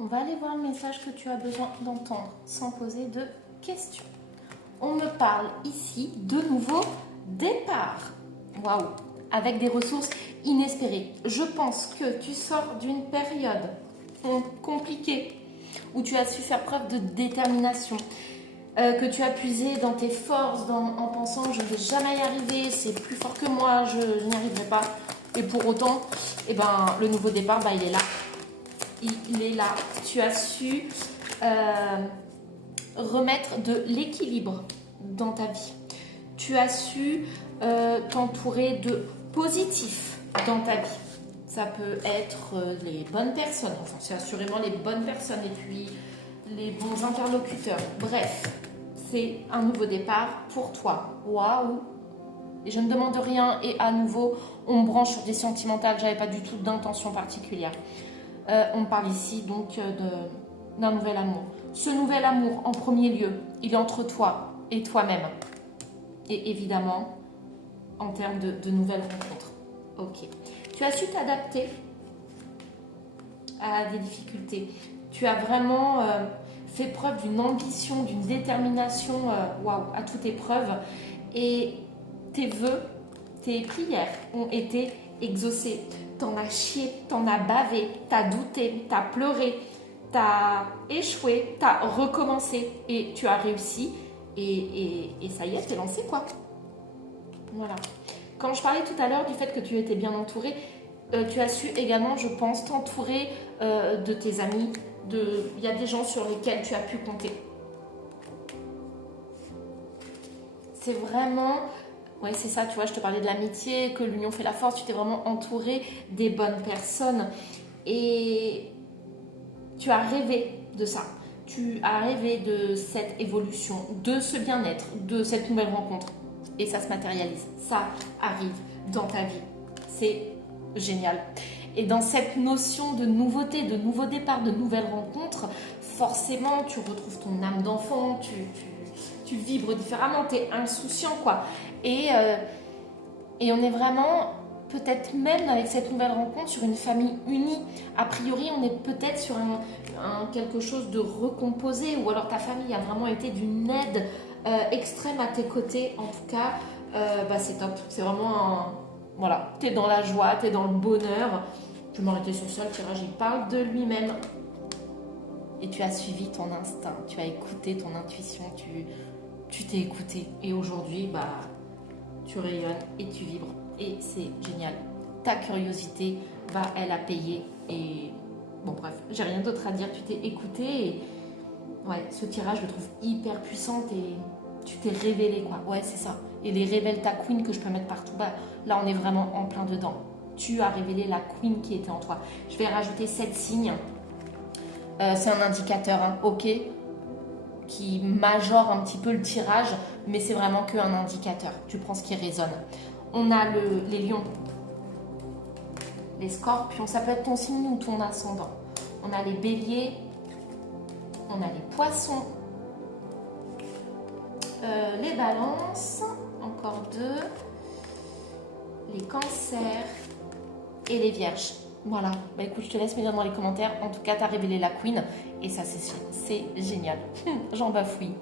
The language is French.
On va aller voir le message que tu as besoin d'entendre sans poser de questions. On me parle ici de nouveau départ. Waouh! Avec des ressources inespérées. Je pense que tu sors d'une période compliquée où tu as su faire preuve de détermination, que tu as puisé dans tes forces en pensant je ne vais jamais y arriver, c'est plus fort que moi, je n'y arriverai pas. Et pour autant, le nouveau départ, il est là. Il est là. Tu as su remettre de l'équilibre dans ta vie. Tu as su t'entourer de positif dans ta vie. Ça peut être les bonnes personnes, enfin c'est assurément les bonnes personnes et puis les bons interlocuteurs. Bref, c'est un nouveau départ pour toi. Waouh! Et je ne demande rien et à nouveau, on me branche sur des sentimentales, j'avais pas du tout d'intention particulière. On parle ici donc d'un nouvel amour. Ce nouvel amour, en premier lieu, il est entre toi et toi-même. Et évidemment, en termes de nouvelles rencontres. Ok. Tu as su t'adapter à des difficultés. Tu as vraiment fait preuve d'une ambition, d'une détermination à toute épreuve. Et tes vœux, tes prières ont été exaucés. T'en as chié, t'en as bavé, t'as douté, t'as pleuré, t'as échoué, t'as recommencé et tu as réussi. Et ça y est, t'es lancé quoi. Voilà. Quand je parlais tout à l'heure du fait que tu étais bien entouré, tu as su également, je pense, t'entourer de tes amis. Il y a des gens sur lesquels tu as pu compter. C'est vraiment... Ouais, c'est ça, tu vois, je te parlais de l'amitié, que l'union fait la force. Tu t'es vraiment entouré des bonnes personnes. Et tu as rêvé de ça. Tu as rêvé de cette évolution, de ce bien-être, de cette nouvelle rencontre. Et ça se matérialise. Ça arrive dans ta vie. C'est génial. Et dans cette notion de nouveauté, de nouveau départ, de nouvelles rencontres, forcément, tu retrouves ton âme d'enfant, tu vibres différemment, tu es insouciant, quoi. Et on est vraiment, peut-être même avec cette nouvelle rencontre, sur une famille unie. A priori, on est peut-être sur quelque chose de recomposé, ou alors ta famille a vraiment été d'une aide extrême à tes côtés. En tout cas, c'est top. C'est vraiment voilà, t'es dans la joie, t'es dans le bonheur. Je vais m'arrêter sur ça, le tirage il parle de lui-même. Et tu as suivi ton instinct, tu as écouté ton intuition, tu t'es écouté. Et aujourd'hui, tu rayonnes et tu vibres. Et c'est génial. Ta curiosité va, elle, à payer. Et bon, bref, j'ai rien d'autre à dire. Tu t'es écouté et ouais, ce tirage, je le trouve hyper puissant et tu t'es révélé, quoi. Ouais, c'est ça. Et les révèle ta queen que je peux mettre partout. Là, on est vraiment en plein dedans. Tu as révélé la queen qui était en toi. Je vais rajouter 7 signes. C'est un indicateur, hein, ok, qui majore un petit peu le tirage, mais c'est vraiment qu'un indicateur. Tu prends ce qui résonne. On a les lions, les scorpions, ça peut être ton signe ou ton ascendant. On a les béliers, on a les poissons, les balances, encore 2, les cancers et les vierges. Voilà, écoute, je te laisse me dire dans les commentaires. En tout cas, tu as révélé la queen et ça, c'est génial. J'en bafouille.